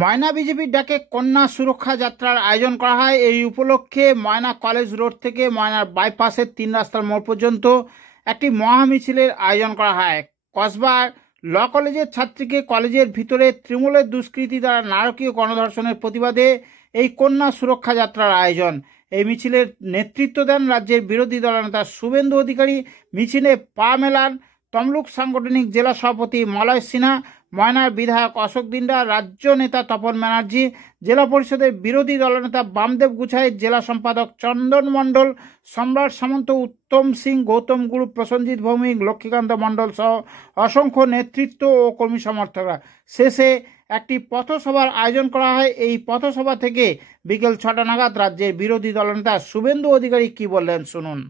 ময়না বিজেপির ডাকে কন্যা সুরক্ষা যাত্রার আয়োজন করা হয়। এই উপলক্ষে ময়না কলেজ রোড থেকে ময়নার বাইপাসের 3 রাস্তার মোড় পর্যন্ত একটি মহামিছিলের আয়োজন করা হয়। কসবার ল কলেজের ছাত্রীকে কলেজের ভিতরে তৃণমূলের দুষ্কৃতী দ্বারা নারকীয় গণধর্ষণের প্রতিবাদে এই কন্যা সুরক্ষা যাত্রার আয়োজন। এই মিছিলের নেতৃত্ব দেন রাজ্যের বিরোধী দলনেতা শুভেন্দু অধিকারী। মিছিলে পা মেলান তমলুক সাংগঠনিক জেলা সভাপতি মলয় সিনহা, ময়নার বিধায়ক অশোক দিন্ডা, রাজ্য নেতা তপন ব্যানার্জি, জেলা পরিষদের বিরোধী দলনেতা বামদেব গুছাই, জেলা সম্পাদক চন্দন মণ্ডল, সম্রাট সামন্ত, উত্তম সিং, গৌতম গুরু, প্রসেনজিৎ ভৌমিক, লক্ষ্মীকান্ত মণ্ডল সহ অসংখ্য নেতৃত্ব ও কর্মী সমর্থকরা। শেষে একটি পথসভার আয়োজন করা হয়। এই পথসভা থেকে বিকেল 6টা নাগাদ রাজ্যের বিরোধী দলনেতা শুভেন্দু অধিকারী কি বললেন শুনুন।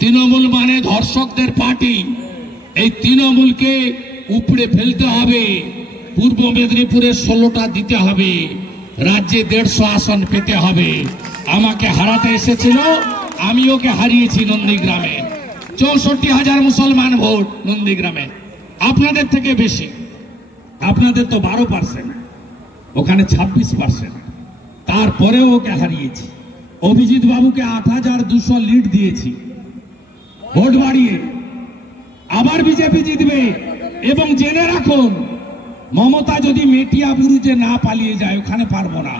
তৃণমূল মানে ধর্ষকদের পার্টি। এই তৃণমূলকে উপড়ে ফেলতে হবে। পূর্ব মেদিনীপুরে 16টা দিতে হবে, রাজ্যে 150 আসন পেতে হবে। আমাকে হারাতে এসেছিল, আমি ওকে হারিয়েছি নন্দীগ্রামে। 64,000 মুসলমান ভোট নন্দীগ্রামে, আপনাদের থেকে বেশি। আপনাদের তো 12%, ওখানে 26%। তারপরেও ওকে হারিয়েছি। অভিজিৎ বাবুকে 8,200 লিড দিয়েছি ভোট বাড়িয়ে। আবার বিজেপি জিতবে। এবং জেনে রাখুন, মমতা যদি মেটিয়া বুরুজে না পালিয়ে যায়, ওখানে পারবো না।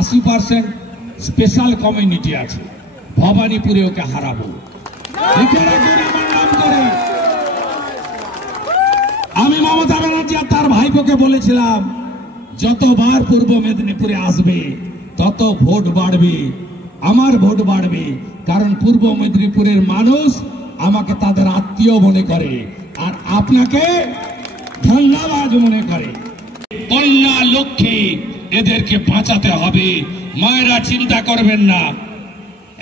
80% স্পেশাল কমিউনিটি আছে, ভবানীপুরে ওকে হারাবো। আমার নাম করে আমি মমতা ব্যানার্জি আর তার ভাইপোকে বলেছিলাম, যতবার পূর্ব মেদিনীপুরে আসবে তত ভোট বাড়বে, আমার ভোট বাড়বে। কারণ পূর্ব মেদিনীপুরের মানুষ আমাকে তাদের আত্মীয় মনে করে, আর আপনাকে ধন্যবাদ মনে করে। কন্যা লক্ষ্মী, এদেরকে বাঁচাতে হবে। মায়েরা চিন্তা করবেন না,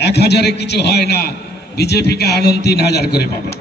1000-এ কিছু হয় না। বিজেপিকে আনন্দ 3000 করে পাবে।